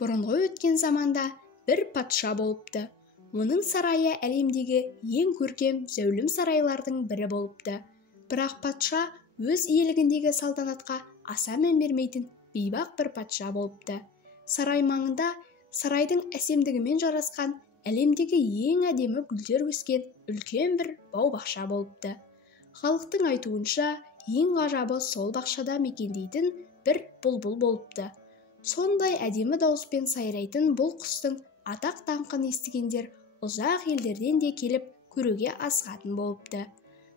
Бұрынғы өткен заманда бір патша болыпты. Оның сарайы әлемдегі ең көркем зәулім сарайлардың бірі болыпты. Бірақ патша өз иелігіндегі салтанатқа аса мән бермейтін бейбақ бір патша болыпты. Сарай маңында сарайдың әсемдігімен жарасқан әлемдегі ең әдемі гүлдер өскен үлкен бір бау-бақша болыпты. Халықтың айтуынша, ең ғажабы сол бақшада мекендейтін бір бұлбұл болыпты. Сондай әдемі дауыспен сайрайтын бұл құстың атақ-даңқын естігендер ұзақ елдерден де келіп көруге асығатын болыпты.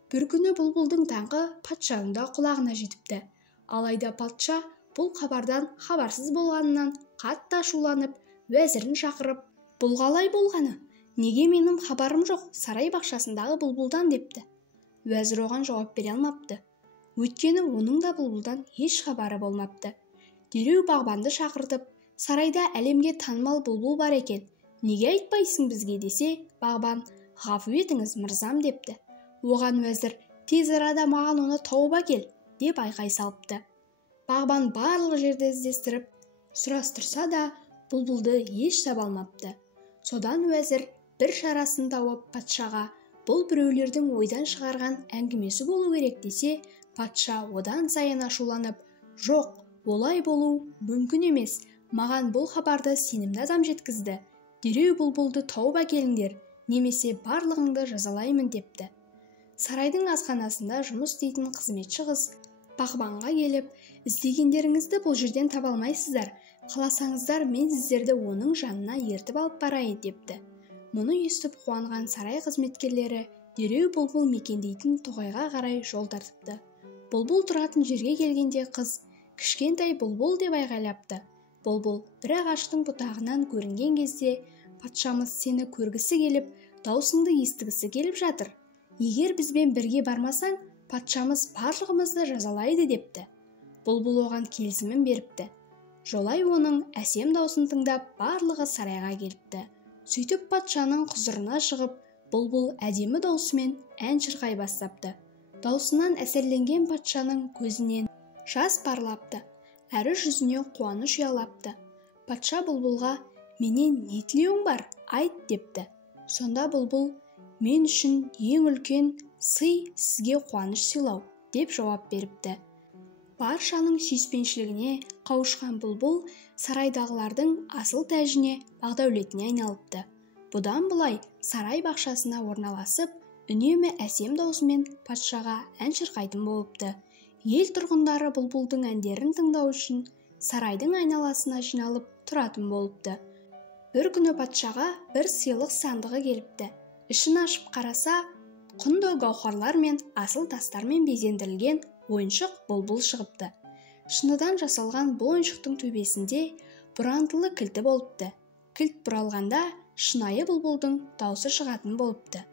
Бір күні бұлбұлдың даңқы патшаның да құлағына жетіпті. Алайда патша бұл хабардан хабарсыз болғанынан қатты ашуланып, уәзірін шақырып, «Бұл қалай болғаны? Неге менің хабарым жоқ сарай бақшасындағы бұлбұлдан?» депті. Уәзір оған жауап бере алмапты. Өйткені оның да бұлбұлдан еш хабары болмапты. Дереу бағбанды шақыртып, сарайда әлемге танымал бұлбұл бар екен, неге айтпайсың бізге десе, бағбан, ғафу етіңіз мырзам депті. Оған уәзір, тез арада маған оны тауып әкел деп айқай салыпты. Бағбан барлық жерді іздестіріп, сұрастырса да бұлбұлды еш таба алмапты. Содан уәзір бір шарасын тауып патшаға, бұл біреулердің ойдан шығарған әңгімесі болу керек десе, патша одан сайын ашуланып, жоқ, олай болу мүмкін емес, маған бұл хабарды сенімді адам жеткізді, дереу бұлбұлды тауып әкеліңдер, немесе барлығыңды жазалаймын депті. Сарайдың асханасында жұмыс істейтін қызметші қыз бағбанға келіп, іздегендеріңізді бұл жерден таба алмайсыздар, қаласаңыздар мен сіздерді оның жанына ертіп алып барайын депті. Мұны естіп қуанған сарай қызметкерлері дереу бұлбұл мекендейтін тоғайға қарай жол тартыпты. Бұлбұл тұратын жерге келгенде қыз кішкентай бұлбұл деп айғайлапты. Бұлбұл бір ағаштың бұтағынан көрінген кезде, патшамыз сені көргісі келіп, даусыңды естігісі келіп жатыр. Егер бізбен бірге бармасаң, патшамыз барлығымызды жазалайды депті. Бұлбұл оған келісімін беріпті. Жолай оның әсем даусын тыңдап, барлығы сарайға келіпті. Сөйтіп патшаның құзырына шығып, бұлбұл әдемі даусымен ән шырқай бастапты. Даусынан әсерленген патшаның көзінен жас парлапты, әрі жүзіне қуаныш ұялапты. Патша бұлбұлға, менен не тілеуің бар, айт депті. Сонда бұлбұл, мен үшін ең үлкен сый сізге қуаныш сыйлау деп жауап беріпті. Баршаның сүйіспеншілігіне қауышқан бұлбұл сарайдағылардың асыл тәжіне, бақ-дәулетіне айналыпты. Бұдан бұлай сарай бақшасына орналасып, үнемі әсем даусымен патшаға ән шырқайтын болыпты. Ел тұрғындары бұлбұлдың әндерін тыңдау үшін сарайдың айналасына жиналып тұратын болыпты. Бір күні патшаға бір сыйлық сандығы келіпті. Ішін ашып қараса, құнды гауһарлар мен асыл тастармен безендірілген ойыншық бұлбұл шығыпты. Шыныдан жасалған бұл ойыншықтың төбесінде бұрандылы кілті болыпты. Кілт бұралғанда шынайы бұлбұлдың даусы шығатын болыпты.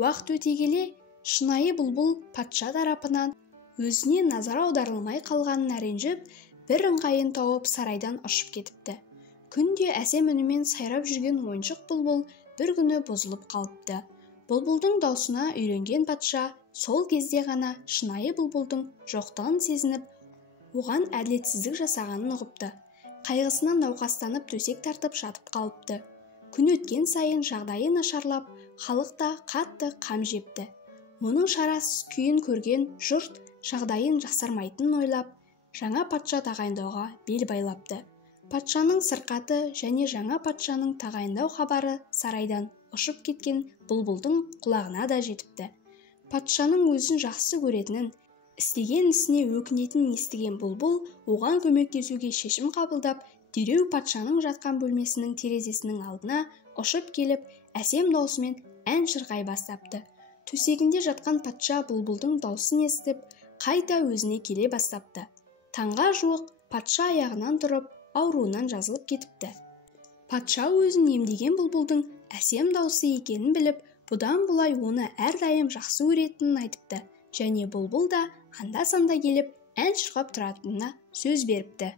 Уақыт өте келе, шынайы бұлбұл патша тарапынан өзіне назар аударылмай қалғанын ренжіп, бір ыңғайын тауып сарайдан ұшып кетіпті. Күнде әсем үнімен сайрап жүрген ойыншық бұлбұл бір күні бұзылып қалыпты. Бұлбұлдың даусына үйренген патша сол кезде ғана шынайы бұлбұлдың жоқтығын сезініп, оған әділетсіздік жасағанын ұғыпты. Қайғысынан науқастанып төсек тартып жатып қалыпты. Күн өткен сайын жағдайы нашарлап, халық та қатты қам жепті. Оның шарасыз күйін көрген жұрт жағдайын жақсармайтынын ойлап, жаңа патша тағайындауға бел байлапты. Патшаның сырқаты және жаңа патшаның тағайындау хабары сарайдан ұшып кеткен бұлбұлдың құлағына да жетіпті. Патшаның өзін жақсы көретінін, істеген ісіне өкінетінін естіген бұлбұл оған көмектесуге шешім қабылдап, дереу патшаның жатқан бөлмесінің терезесінің алдына ұшып келіп, әсем даусымен ән шырқай бастапты. Төсегінде жатқан патша бұлбұлдың даусын естіп, қайта өзіне келе бастапты. Таңға жуық патша аяғынан тұрып, ауруынан жазылып кетіпті. Патша өзін емдеген бұлбұлдың әсем даусы екенін біліп, бұдан бұлай оны әрдайым жақсы көретінін айтыпты, және бұлбұл да анда-санда келіп ән шырқап тұратынына сөз беріпті.